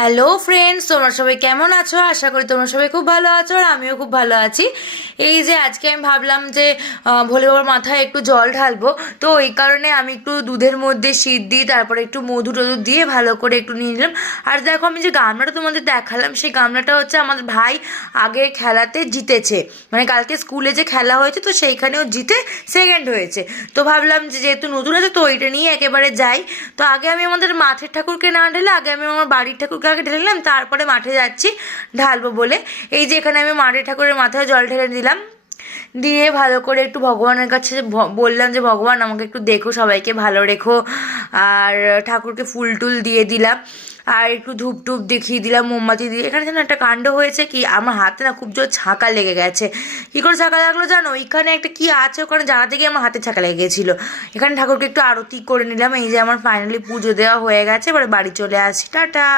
Hello friends, তোমরা সবাই কেমন আছো? আশা করি তোমরা সবাই খুব ভালো আছো আর আমিও খুব ভালো আছি। এই যে আজকে আমি ভাবলাম যে ভোলে বাবার মাথায় একটু জল ঢালবো, তো এই কারণে আমি একটু দুধের মধ্যে সিদ্ধি তারপরে একটু মধু টধু দিয়ে ভালো করে একটু নিয়ে নিলাম। আর দেখো, আমি যে গামলাটা তোমাদের দেখালাম, সেই গামলাটা হচ্ছে আমাদের ভাই আগের খেলাতে জিতেছে, মানে কালকে স্কুলে যে খেলা হয়েছে তো সেইখানেও জিতে সেকেন্ড হয়েছে। তো ভাবলাম যে যেহেতু নতুন আছে তো ওইটা নিয়ে একেবারে যাই। তো আগে আমি আমাদের মাঠের ঠাকুরকে না ঢেলে আগে আমি আমার বাড়ির ঠাকুরকে আগে ঢেলে নিলাম, তারপরে মাঠে যাচ্ছি ঢালবো বলে। এই যে এখানে আমি মাঠের ঠাকুরের মাথায় জল ঢেলে দিলাম, দিয়ে ভালো করে একটু ভগবানের কাছে বললাম যে ভগবান আমাকে একটু দেখো, সবাইকে ভালো রেখো। আর ঠাকুরকে ফুল টুল দিয়ে দিলাম, আর একটু ধূপ টুপ দেখিয়ে দিলাম, মোমবাতি দিয়ে। এখানে যেন একটা কাণ্ড হয়েছে কি, আমার হাতে না খুব জোর ছাঁকা লেগে গেছে। কী করে ছাঁকা লাগলো জানো? এখানে একটা কি আছে, ওখানে জায়গাতে গিয়ে আমার হাতে ছাঁকা লেগে গেছিলো। এখানে ঠাকুরকে একটু আরতি করে নিলাম। এই যে আমার ফাইনালি পুজো দেওয়া হয়ে গেছে, এবার বাড়ি চলে আসি, টাটা।